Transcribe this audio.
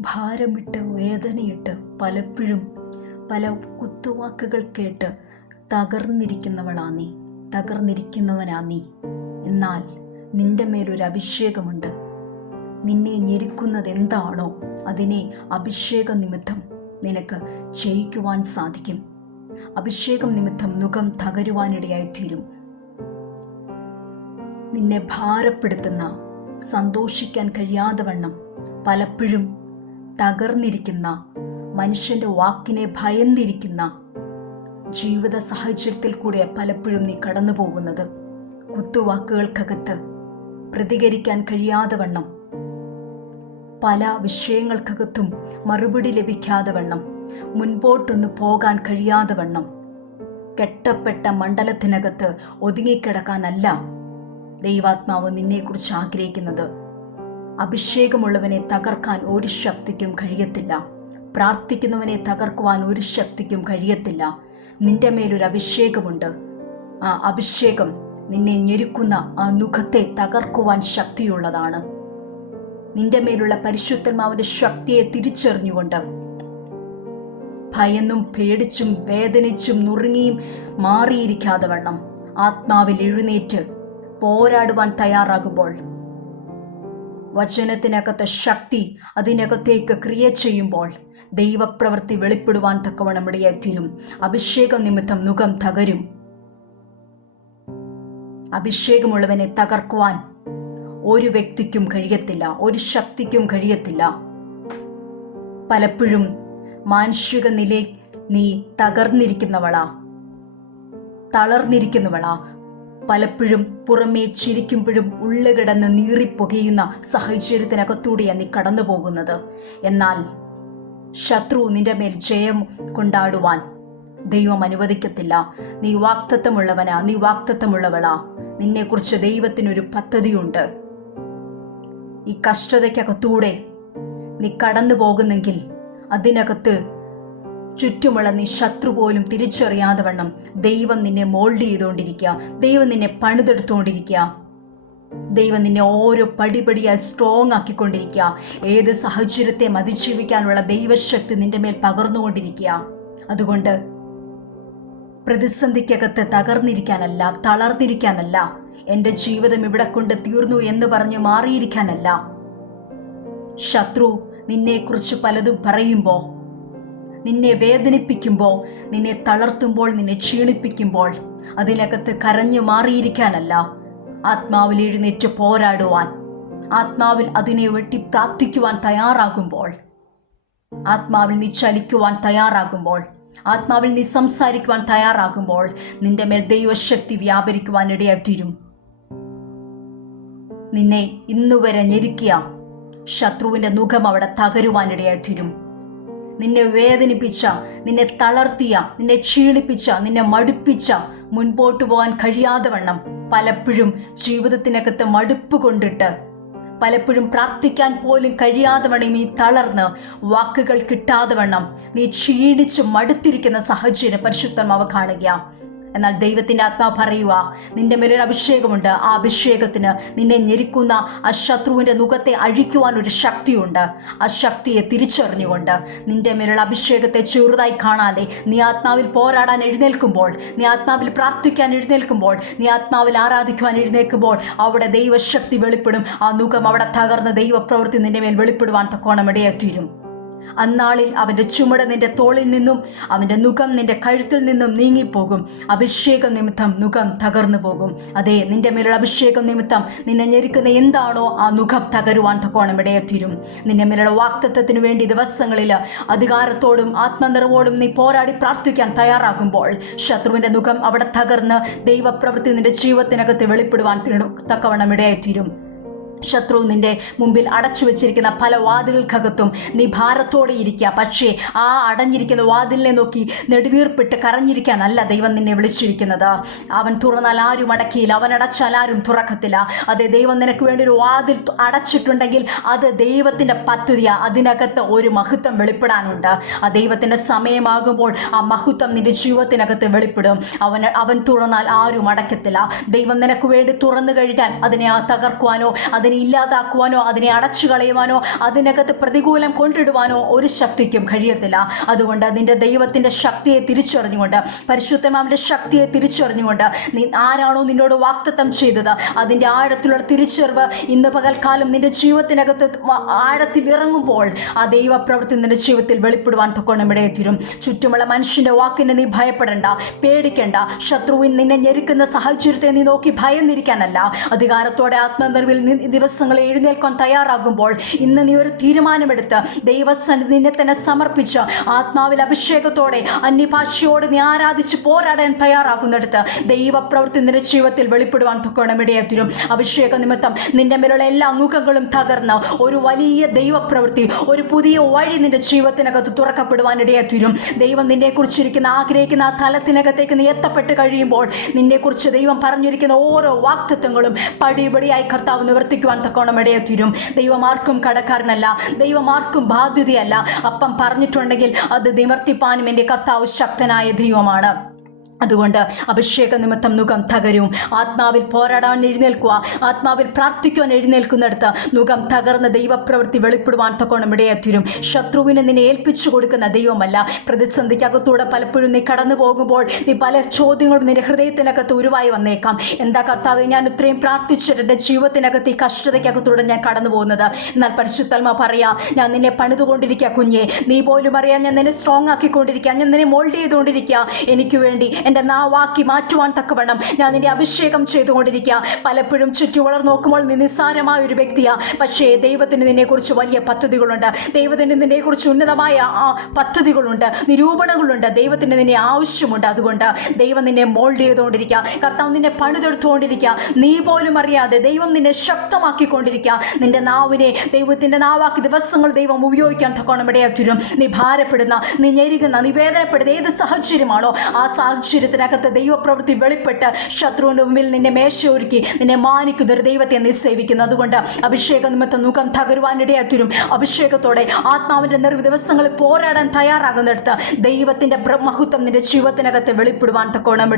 ഭാരമിട്ട് വേദനയിട്ട് പലപ്പോഴും പല കുത്തുവാക്കുകൾ കേട്ട് തകർന്നിരിക്കുന്നവളാ നീ തകർന്നിരിക്കുന്നവനാ നീ. എന്നാൽ നിന്റെ മേലൊരു അഭിഷേകമുണ്ട്. നിന്നെ ഞെരുക്കുന്നത് എന്താണോ അതിനെ അഭിഷേക നിമിത്തം നിനക്ക് ജയിക്കുവാൻ സാധിക്കും. അഭിഷേകം നിമിത്തം മുഖം തകരുവാനിടയായിത്തീരും നിന്നെ ഭാരപ്പെടുത്തുന്ന സന്തോഷിക്കാൻ കഴിയാതെ വണ്ണം പലപ്പോഴും തകർന്നിരിക്കുന്ന മനുഷ്യന്റെ വാക്കിനെ ഭയന്നിരിക്കുന്ന ജീവിത സാഹചര്യത്തിൽ കൂടെ പലപ്പോഴും നീ കടന്നു പോകുന്നത് കുത്തുവാക്കുകൾക്കകത്ത് പ്രതികരിക്കാൻ കഴിയാതെ വണ്ണം പല വിഷയങ്ങൾക്കകത്തും മറുപടി ലഭിക്കാതെ വണ്ണം മുൻപോട്ടൊന്ന് പോകാൻ കഴിയാതെ വണ്ണം കെട്ടപ്പെട്ട മണ്ഡലത്തിനകത്ത് ഒതുങ്ങിക്കിടക്കാനല്ല ദൈവാത്മാവ് നിന്നെക്കുറിച്ച് ആഗ്രഹിക്കുന്നത്. അഭിഷേകമുള്ളവനെ തകർക്കാൻ ഒരു ശക്തിക്കും കഴിയത്തില്ല. പ്രാർത്ഥിക്കുന്നവനെ തകർക്കുവാൻ ഒരു ശക്തിക്കും കഴിയത്തില്ല. നിന്റെ മേലൊരു അഭിഷേകമുണ്ട്. ആ അഭിഷേകം നിന്നെ ഞെരുക്കുന്ന ആ മുഖത്തെ തകർക്കുവാൻ ശക്തിയുള്ളതാണ്. നിന്റെ മേലുള്ള പരിശുദ്ധന്മാവിന്റെ ശക്തിയെ തിരിച്ചറിഞ്ഞുകൊണ്ട് ഭയന്നും പേടിച്ചും വേദനിച്ചും നുറുങ്ങിയും മാറിയിരിക്കാതെ വണ്ണം. ആത്മാവിൽ എഴുന്നേറ്റ് പോരാടുവാൻ തയ്യാറാകുമ്പോൾ വചനത്തിനകത്ത് ശക്തി അതിനകത്തേക്ക് ക്രിയ ചെയ്യുമ്പോൾ ദൈവപ്രവൃത്തി വെളിപ്പെടുവാൻ തക്കവണ്ണം ഇടയായിത്തീരും. അഭിഷേകം നിമിത്തം മുഖം തകരും. അഭിഷേകമുള്ളവനെ തകർക്കുവാൻ ഒരു വ്യക്തിക്കും കഴിയത്തില്ല ഒരു ശക്തിക്കും കഴിയത്തില്ല. പലപ്പോഴും മാനുഷിക നില നീ തകർന്നിരിക്കുന്നവളാ തളർന്നിരിക്കുന്നവളാ പലപ്പോഴും പുറമേ ചിരിക്കുമ്പോഴും ഉള്ളുകിടന്ന് നീറിപ്പുകയുന്ന സാഹചര്യത്തിനകത്തൂടെയാണ് നീ കടന്നു പോകുന്നത് എന്നാൽ ശത്രു നിന്റെ മേൽ ജയം കൊണ്ടാടുവാൻ ദൈവം അനുവദിക്കത്തില്ല. നീ വാക്തത്വമുള്ളവനാ നീ വാക്തത്വമുള്ളവളാ. നിന്നെക്കുറിച്ച് ദൈവത്തിനൊരു പദ്ധതിയുണ്ട്. ഈ കഷ്ടതയ്ക്കകത്തൂടെ നീ കടന്നു പോകുന്നെങ്കിൽ അതിനകത്ത് ചുറ്റുമുള്ള നീ ശത്രു പോലും തിരിച്ചറിയാതെ വണ്ണം. ദൈവം നിന്നെ മോൾഡ് ചെയ്തുകൊണ്ടിരിക്കുക ദൈവം നിന്നെ പണിതെടുത്തുകൊണ്ടിരിക്കുക ദൈവം നിന്നെ ഓരോ പടിപടിയായി സ്ട്രോങ് ആക്കിക്കൊണ്ടിരിക്കുക. ഏത് സാഹചര്യത്തെ അതിജീവിക്കാനുള്ള ദൈവശക്തി നിന്റെ മേൽ പകർന്നുകൊണ്ടിരിക്കുക. അതുകൊണ്ട് പ്രതിസന്ധിക്കകത്ത് തകർന്നിരിക്കാനല്ല തളർന്നിരിക്കാനല്ല. എന്റെ ജീവിതം ഇവിടെ കൊണ്ട് തീർന്നു എന്ന് പറഞ്ഞ് മാറിയിരിക്കാനല്ല. ശത്രു നിന്നെക്കുറിച്ച് പലതും പറയുമ്പോൾ നിന്നെ വേദനിപ്പിക്കുമ്പോൾ നിന്നെ തളർത്തുമ്പോൾ നിന്നെ ക്ഷീണിപ്പിക്കുമ്പോൾ അതിനകത്ത് കരഞ്ഞു മാറിയിരിക്കാനല്ല. ആത്മാവിൽ എഴുന്നേറ്റ് പോരാടുവാൻ ആത്മാവിൽ അതിനെ വെട്ടി പ്രാർത്ഥിക്കുവാൻ തയ്യാറാകുമ്പോൾ ആത്മാവിൽ നീ ചലിക്കുവാൻ തയ്യാറാകുമ്പോൾ ആത്മാവിൽ നീ സംസാരിക്കുവാൻ തയ്യാറാകുമ്പോൾ നിന്റെ മേൽ ദൈവശക്തി വ്യാപരിക്കുവാൻ ഇടയായിത്തീരും നിന്നെ ഇന്നുവരെ ഞെരുക്കിയ ശത്രുവിന്റെ മുഖം അവിടെ തകരുവാനിടയായിത്തീരും നിന്നെ വേദനിപ്പിച്ച നിന്നെ തളർത്തിയ നിന്നെ ക്ഷീണിപ്പിച്ച നിന്നെ മടുപ്പിച്ച മുൻപോട്ട് പോകാൻ കഴിയാതെ വണ്ണം പലപ്പോഴും ജീവിതത്തിനകത്ത് മടുപ്പ് കൊണ്ടിട്ട് പലപ്പോഴും പ്രാർത്ഥിക്കാൻ പോലും കഴിയാതെ വണ്ണം നീ തളർന്ന് വാക്കുകൾ കിട്ടാതെ വണ്ണം നീ ക്ഷീണിച്ച് മടുത്തിരിക്കുന്ന സാഹചര്യം പരിശുദ്ധമാവ് കാണുക എന്നാൽ ദൈവത്തിന്റെ ആത്മാ പറയുക നിന്റെ മേലൊരു അഭിഷേകമുണ്ട്. ആ അഭിഷേകത്തിന് നിന്നെ ഞെരിക്കുന്ന ആ ശത്രുവിന്റെ മുഖത്തെ അഴിക്കുവാൻ ഒരു ശക്തിയുണ്ട്. ആ ശക്തിയെ തിരിച്ചറിഞ്ഞുകൊണ്ട് നിന്റെ മേലുള്ള അഭിഷേകത്തെ ചെറുതായി കാണാതെ നീ ആത്മാവിൽ പോരാടാൻ എഴുന്നേൽക്കുമ്പോൾ നീ ആത്മാവിൽ പ്രാർത്ഥിക്കാൻ എഴുന്നേൽക്കുമ്പോൾ നീ ആത്മാവിൽ ആരാധിക്കുവാൻ എഴുന്നേൽക്കുമ്പോൾ അവിടെ ദൈവശക്തി വെളിപ്പെടും. ആ മുഖം അവിടെ തകർന്ന് ദൈവപ്രവൃത്തി നിന്റെ മേൽ വെളിപ്പെടുവാൻ തക്കോണം ഇടയായിത്തീരും. അന്നാളിൽ അവന്റെ ചുമട് നിന്റെ തോളിൽ നിന്നും അവന്റെ മുഖം നിന്റെ കഴുത്തിൽ നിന്നും നീങ്ങിപ്പോകും. അഭിഷേകം നിമിത്തം മുഖം തകർന്നു പോകും. അതെ നിന്റെ മേലുള്ള അഭിഷേകം നിമിത്തം നിന്നെ ഞെരുക്കുന്ന എന്താണോ ആ മുഖം തകരുവാൻ തക്കോണം ഇടയെത്തിരും. നിന്റെ മേലുള്ള വാക്തത്വത്തിന് വേണ്ടി ദിവസങ്ങളിൽ അധികാരത്തോടും ആത്മനിറവോടും നീ പോരാടി പ്രാർത്ഥിക്കാൻ തയ്യാറാകുമ്പോൾ ശത്രുവിന്റെ മുഖം അവിടെ തകർന്ന് ദൈവപ്രവൃത്തി നിന്റെ ജീവിതത്തിനകത്ത് വെളിപ്പെടുവാൻ തക്കവണ്ണം ഇടയായിത്തീരും ശത്രു നിന്റെ മുമ്പിൽ അടച്ചു വെച്ചിരിക്കുന്ന പല വാതിലുകൾക്കകത്തും നീ ഭാരത്തോടെ ഇരിക്കുക. പക്ഷേ ആ അടഞ്ഞിരിക്കുന്ന വാതിലിനെ നോക്കി നെടുവീർപ്പിട്ട് കരഞ്ഞിരിക്കാനല്ല ദൈവം നിന്നെ വിളിച്ചിരിക്കുന്നത്. അവൻ തുറന്നാൽ ആരും അടക്കിയില്ല അവൻ അടച്ചാൽ ആരും തുറക്കത്തില്ല. അതെ ദൈവം നിനക്ക് വേണ്ടി ഒരു വാതിൽ അടച്ചിട്ടുണ്ടെങ്കിൽ അത് ദൈവത്തിന്റെ പദ്ധതിയാണ് അതിനകത്ത് ഒരു മഹത്വം വെളിപ്പെടാനുണ്ട്. ആ ദൈവത്തിന്റെ സമയമാകുമ്പോൾ ആ മഹത്വം നിന്റെ ജീവിതത്തിനകത്ത് വെളിപ്പെടും. അവൻ അവൻ തുറന്നാൽ ആരും അടക്കത്തില്ല. ദൈവം നിനക്ക് വേണ്ടി തുറന്നു കഴിഞ്ഞാൽ അതിനെ ആ തകർക്കുവാനോ അതിനെ അതിനെ ഇല്ലാതാക്കുവാനോ അതിനെ അടച്ചു കളയുവാനോ അതിനകത്ത് പ്രതികൂലം കൊണ്ടിടുവാനോ ഒരു ശക്തിക്കും കഴിയത്തില്ല. അതുകൊണ്ട് നിന്റെ ദൈവത്തിന്റെ ശക്തിയെ തിരിച്ചറിഞ്ഞുകൊണ്ട് പരിശുദ്ധമാവിന്റെ ശക്തിയെ തിരിച്ചറിഞ്ഞുകൊണ്ട് നീ ആരാണോ നിന്നോട് വാക്തത്വം ചെയ്തത്? അതിന്റെ ആഴത്തിലുള്ള തിരിച്ചറിവ് ഇന്ന് പകൽക്കാലം നിന്റെ ജീവിതത്തിനകത്ത് ആഴത്തിൽ ഇറങ്ങുമ്പോൾ ആ ദൈവപ്രവൃത്തി നിന്റെ ജീവിതത്തിൽ വെളിപ്പെടുവാൻ തൊക്കെ ഇടയെ തീരും ചുറ്റുമുള്ള മനുഷ്യന്റെ വാക്കിനെ നീ ഭയപ്പെടേണ്ട പേടിക്കേണ്ട. ശത്രുവിൻ നിന്നെ ഞെരുക്കുന്ന സാഹചര്യത്തെ നീ നോക്കി ഭയന്നിരിക്കാനല്ല. അധികാരത്തോടെ ആത്മനിർവിൽ ദിവസങ്ങൾ എഴുന്നേൽക്കാൻ തയ്യാറാകുമ്പോൾ ഇന്ന് നീ ഒരു തീരുമാനമെടുത്ത് ദൈവസന്നിധി നിന്നെ തന്നെ സമർപ്പിച്ച് ആത്മാവിൽ അഭിഷേകത്തോടെ അന്യഭാഷയോട് നീ ആരാധിച്ച് പോരാടാൻ തയ്യാറാകുന്നിടത്ത് ദൈവപ്രവൃത്തി നിന്റെ ജീവിതത്തിൽ വെളിപ്പെടുവാൻ തൊക്കണം ഇടയത്തിരും അഭിഷേക നിമിത്തം നിന്റെ മേലുള്ള എല്ലാ മുഖങ്ങളും തകർന്ന് ഒരു വലിയ ദൈവപ്രവൃത്തി ഒരു പുതിയ വഴി നിന്റെ ജീവിതത്തിനകത്ത് തുറക്കപ്പെടുവാൻ ഇടയത്തിരും ദൈവം നിന്നെ കുറിച്ചിരിക്കുന്ന ആഗ്രഹിക്കുന്ന ആ തലത്തിനകത്തേക്ക് നീ എത്തപ്പെട്ട് കഴിയുമ്പോൾ നിന്നെക്കുറിച്ച് ദൈവം പറഞ്ഞിരിക്കുന്ന ഓരോ വാക്തത്വങ്ങളും പടിപടിയായി കർത്താവ് നിവർത്തിക്കുവാൻ തക്കോണം ഇടയത്തിരും. ദൈവമാർക്കും കടക്കാരനല്ല ദൈവമാർക്കും ബാധ്യതയല്ല. അപ്പം പറഞ്ഞിട്ടുണ്ടെങ്കിൽ അത് നിവർത്തിപ്പാനും എന്റെ കർത്താവ് ശക്തനായ ദൈവമാണ്. അതുകൊണ്ട് അഭിഷേക നിമിത്തം മുഖം തകരും. ആത്മാവിൽ പോരാടാൻ എഴുന്നേൽക്കുക. ആത്മാവിൽ പ്രാർത്ഥിക്കുവാൻ എഴുന്നേൽക്കുന്നിടത്ത് മുഖം തകർന്ന ദൈവപ്രവൃത്തി വെളിപ്പെടുവാൻ തക്കോണം ഇടയെത്തിരും. ശത്രുവിനെ നിന്നെ ഏൽപ്പിച്ചു കൊടുക്കുന്ന ദൈവമല്ല. പ്രതിസന്ധിക്കകത്തൂടെ പലപ്പോഴും നീ കടന്നു പോകുമ്പോൾ നീ പല ചോദ്യങ്ങളും നിന്റെ ഹൃദയത്തിനകത്ത് ഉരുവായി വന്നേക്കാം. എന്താ കർത്താവ് ഞാൻ ഇത്രയും പ്രാർത്ഥിച്ചിട്ട് എന്റെ ജീവിതത്തിനകത്ത് ഈ കഷ്ടതയ്ക്കകത്തൂടെ ഞാൻ കടന്നു പോകുന്നത്? എന്നാൽ പരിശുദ്ധൽമ പറയാ ഞാൻ നിന്നെ പണിതുകൊണ്ടിരിക്കുക കുഞ്ഞെ. നീ പോലും അറിയാം ഞാൻ നിന്നെ സ്ട്രോങ് ആക്കിക്കൊണ്ടിരിക്കുക ഞാൻ നിന്നെ മോൾഡ് ചെയ്തുകൊണ്ടിരിക്കുക എനിക്ക് വേണ്ടി എന്റെ നാവാക്കി മാറ്റുവാൻ തക്കവണ്ണം ഞാൻ നിന്നെ അഭിഷേകം ചെയ്തുകൊണ്ടിരിക്കുക. പലപ്പോഴും ചുറ്റി വളർ നോക്കുമ്പോൾ നീ നിസ്സാരമായ ഒരു വ്യക്തിയാണ് പക്ഷേ ദൈവത്തിന് നിന്നെക്കുറിച്ച് വലിയ പദ്ധതികളുണ്ട്. ദൈവത്തിന് നിന്നെക്കുറിച്ച് ഉന്നതമായ പദ്ധതികളുണ്ട്. നിരൂപണങ്ങളുണ്ട് ദൈവത്തിന് നിന്നെ ആവശ്യമുണ്ട്. അതുകൊണ്ട് ദൈവം നിന്നെ മോൾഡ് ചെയ്തുകൊണ്ടിരിക്കുക. കർത്താവ് നിന്നെ പണിതെടുത്തുകൊണ്ടിരിക്കുക. നീ പോലും അറിയാതെ ദൈവം നിന്നെ ശക്തമാക്കിക്കൊണ്ടിരിക്കുക. നിന്റെ നാവിനെ ദൈവത്തിന്റെ നാവാക്കി ദിവസങ്ങൾ ദൈവം ഉപയോഗിക്കാൻ തക്കോണം ഇടയാറ്റുരും നീ ഭാരപ്പെടുന്ന നീ ഞെരുകുന്ന നീ വേദനപ്പെടുന്ന ഏത് സാഹചര്യമാണോ ആ സാഹചര്യത്തിനകത്ത് ദൈവപ്രവൃത്തി വെളിപ്പെട്ട് ശത്രുവിന്റെ മുമ്പിൽ നിന്നെ മേശ ഒരുക്കി നിന്നെ മാനിക്കുന്ന ഒരു ദൈവത്തെ നീ സേവിക്കുന്നു. അതുകൊണ്ട് അഭിഷേക നിമിത്തം മുഖം തകരുവാനിടയാത്തിരും അഭിഷേകത്തോടെ ആത്മാവിന്റെ നിറവ് ദിവസങ്ങളിൽ പോരാടാൻ തയ്യാറാകുന്നിടത്ത് ദൈവത്തിന്റെ മഹത്വം നിന്റെ ജീവിതത്തിനകത്ത് വെളിപ്പെടുവാൻ തക്കോണം